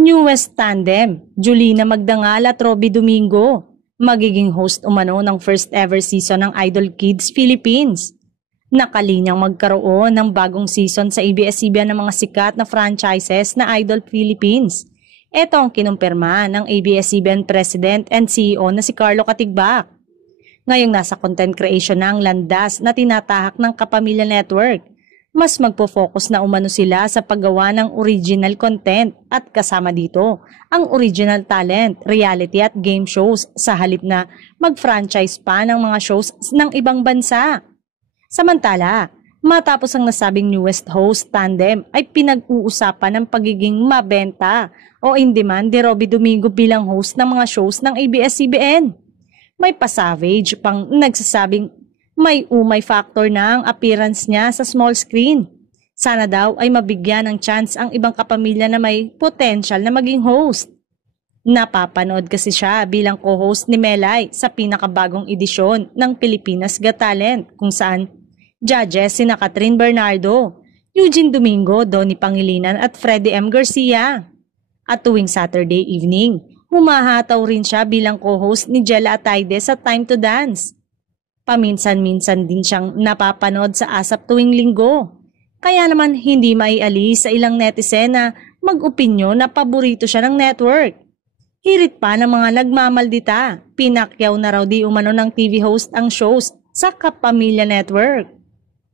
Newest tandem, Julina Magdangal at Robby Domingo, magiging host umano ng first ever season ng Idol Kids Philippines. Nakalinyang magkaroon ng bagong season sa ABS-CBN ng mga sikat na franchises na Idol Philippines. Ito ang kinumpirma ng ABS-CBN President and CEO na si Carlo Katigbak. Ngayong nasa content creation na ang landas na tinatahak ng Kapamilya Network, mas magpo-focus na umano sila sa paggawa ng original content at kasama dito ang original talent, reality at game shows sa halip na mag-franchise pa ng mga shows ng ibang bansa. Samantala, matapos ang nasabing newest host tandem ay pinag-uusapan ng pagiging mabenta o in-demand ni Robby Domingo bilang host ng mga shows ng ABS-CBN. May pa-savage pang nagsasabing may umay factor na ang appearance niya sa small screen. Sana daw ay mabigyan ng chance ang ibang kapamilya na may potential na maging host. Napapanood kasi siya bilang co-host ni Melay sa pinakabagong edisyon ng Pilipinas Got Talent kung saan judges sina Catherine Bernardo, Eugene Domingo, Donnie Pangilinan at Freddie M. Garcia. At tuwing Saturday evening, humahataw rin siya bilang co-host ni Jella Atayde sa Time to Dance. Paminsan-minsan din siyang napapanood sa ASAP tuwing linggo. Kaya naman hindi maialis sa ilang netizen na mag-opinyon na paborito siya ng network. Hirit pa ng mga nagmamaldita, pinakyaw na raw di umano ng TV host ang shows sa Kapamilya Network.